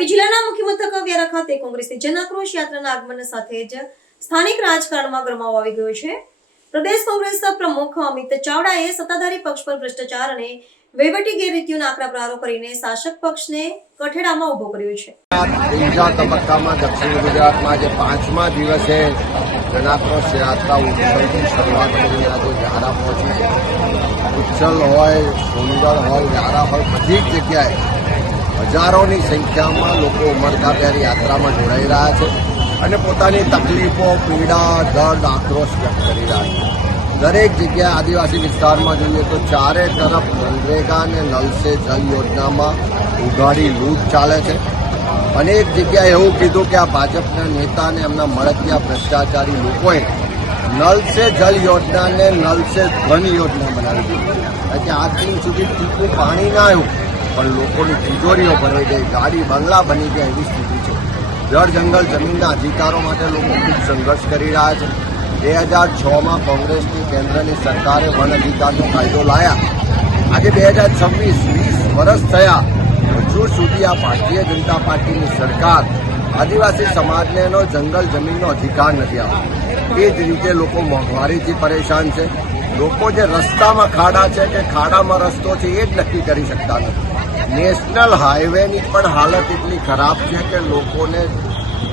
તાપી જિલ્લાના મુખ્ય મથક વ્યારા ખાતે કોંગ્રેસની જન આક્રોશ યાત્રાના આગમન સાથે જ સ્થાનિક રાજકારણમાં ગરમાવો આવી ગયો છે। પ્રદેશ કોંગ્રેસ પ્રમુખ અમિત ચાવડાએ સત્તાધારી પક્ષ પર ભ્રષ્ટાચાર અને વહીવટી ગેરરીતિઓના આકરા પ્રહારો કરીને શાસક પક્ષને કઠેડામાં ઉભો કર્યો છે। ત્રીજા તબક્કામાં દક્ષિણ ગુજરાતમાં આજે 5મા દિવસે જન આક્રોશ યાત્રા ઉચ્છલથી શરૂઆત કરીને આજે વ્યારા પહોંચી છે। ઉચ્છલ હોય, સોનગઢ હોય, વ્યારા હોય, બધી જ જગ્યાએ હજારોની સંખ્યામાં લોકો ઉમળકાભેર યાત્રામાં જોડાઈ રહ્યા છે અને પોતાની તકલીફો, પીડા, દર્દ, આક્રોશ વ્યક્ત કરી રહ્યા છે। દરેક જગ્યાએ આદિવાસી વિસ્તારમાં જોઈએ તો ચારે તરફ મનરેગા અને નલ સે જલ યોજનામાં ઉઘાડી લૂંટ ચાલે છે। અનેક જગ્યાએ એવું કીધું કે આ ભાજપના નેતા અને એમના મળતિયા ભ્રષ્ટાચારી લોકોએ નલ સે જલ યોજનાને નલ સે ધન યોજના બનાવી દીધી કે આજ દિન સુધી ટીપું પાણી ના આવ્યું પણ લોકોની તિજોરીઓ ભરાઈ ગઈ, ગાડી બંગલા બની ગયા એવી સ્થિતિ છે। જળ જંગલ જમીનના અધિકારો માટે લોકો ખૂબ સંઘર્ષ કરી રહ્યા છે। 2006માં કોંગ્રેસની કેન્દ્રની સરકારે વન અધિકારનો કાયદો લાયા। આજે 2026 20 વર્ષ થયા, હજુ સુધી આ ભારતીય જનતા પાર્ટીની સરકાર આદિવાસી સમાજને એનો જંગલ જમીનનો અધિકાર નથી આપ્યો। એ જ રીતે લોકો મોંઘવારીથી પરેશાન છે। લોકો જે રસ્તામાં ખાડા છે કે ખાડામાં રસ્તો છે એ જ નક્કી કરી શકતા નથી। નેશનલ હાઈવેની પણ હાલત એટલી ખરાબ છે કે લોકોને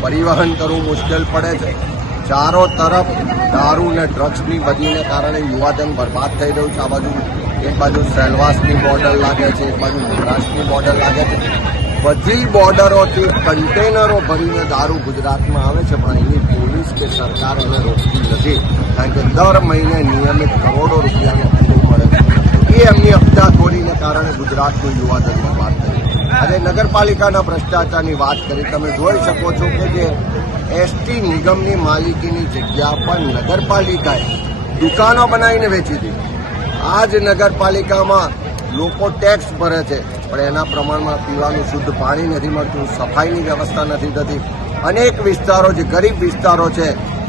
પરિવહન કરવું મુશ્કેલ પડે છે। ચારો તરફ દારૂ અને ડ્રગ્સની બદીને કારણે યુવાધન બરબાદ થઈ રહ્યું છે। આ બાજુ એક બાજુ સેલવાસની બોર્ડર લાગે છે, એક બાજુ મહારાષ્ટ્રની બોર્ડર લાગે છે। બધી બોર્ડરોથી કન્ટેનરો ભરીને દારૂ ગુજરાતમાં આવે છે પણ એની પોલીસ કે સરકાર એને રોકતી નથી, કારણ કે દર મહિને નિયમિત કરોડો રૂપિયાનો ફંડિંગ મળે છે। એ એમની અફદાખોરીને કારણે ગુજરાતનું યુવાધન બરબાદ થયું। આજે નગરપાલિકાના ભ્રષ્ટાચારની વાત કરી, તમે જોઈ શકો છો કે જે એસટી નિગમની માલિકીની જગ્યા પર નગરપાલિકાએ દુકાનો બનાવીને વેચી દીધી। આ જ નગરપાલિકામાં લોકો ટેક્સ ભરે છે પણ એના પ્રમાણમાં પીવાનું શુદ્ધ પાણી નથી મળતું, સફાઈની વ્યવસ્થા નથી થતી। અનેક વિસ્તારો જે ગરીબ વિસ્તારો છે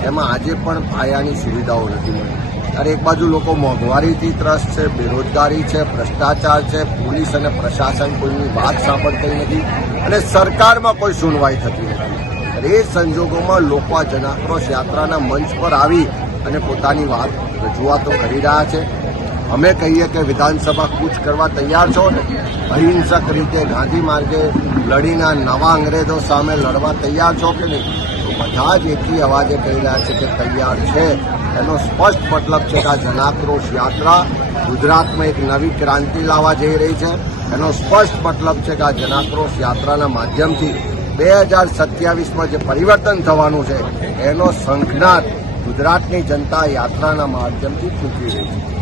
એમાં આજે પણ પાયાની સુવિધાઓ નથી મળતી। ત્યારે એક બાજુ લોકો મોંઘવારીથી ત્રસ્ત છે, બેરોજગારી છે, ભ્રષ્ટાચાર છે, પોલીસ અને પ્રશાસન કોઈની વાત સાંભળતી નથી અને સરકારમાં કોઈ સુનવાઈ થતી નથી। એ સંજોગોમાં લોકો આ જન આક્રોશ યાત્રાના મંચ પર આવી અને પોતાની વાત રજૂઆતો કરી રહ્યા છે। અમે કહીએ કે વિધાનસભા કૂચ કરવા તૈયાર છો ને, અહિંસક રીતે ગાંધી માર્ગે લડીને નવા અંગ્રેજો સામે લડવા તૈયાર છો કે નહીં, તો બધા જ એકી અવાજે કહી રહ્યા છે કે તૈયાર છે। એનો સ્પષ્ટ મતલબ છે કે આ જન આક્રોશ યાત્રા ગુજરાતમાં એક નવી ક્રાંતિ લાવવા જઈ રહી છે। એનો સ્પષ્ટ મતલબ છે કે આ જન આક્રોશ યાત્રાના માધ્યમથી 2027માં જે પરિવર્તન થવાનું છે એનો શંખનાદ ગુજરાતની જનતા યાત્રાના માધ્યમથી ફૂંકી રહી છે।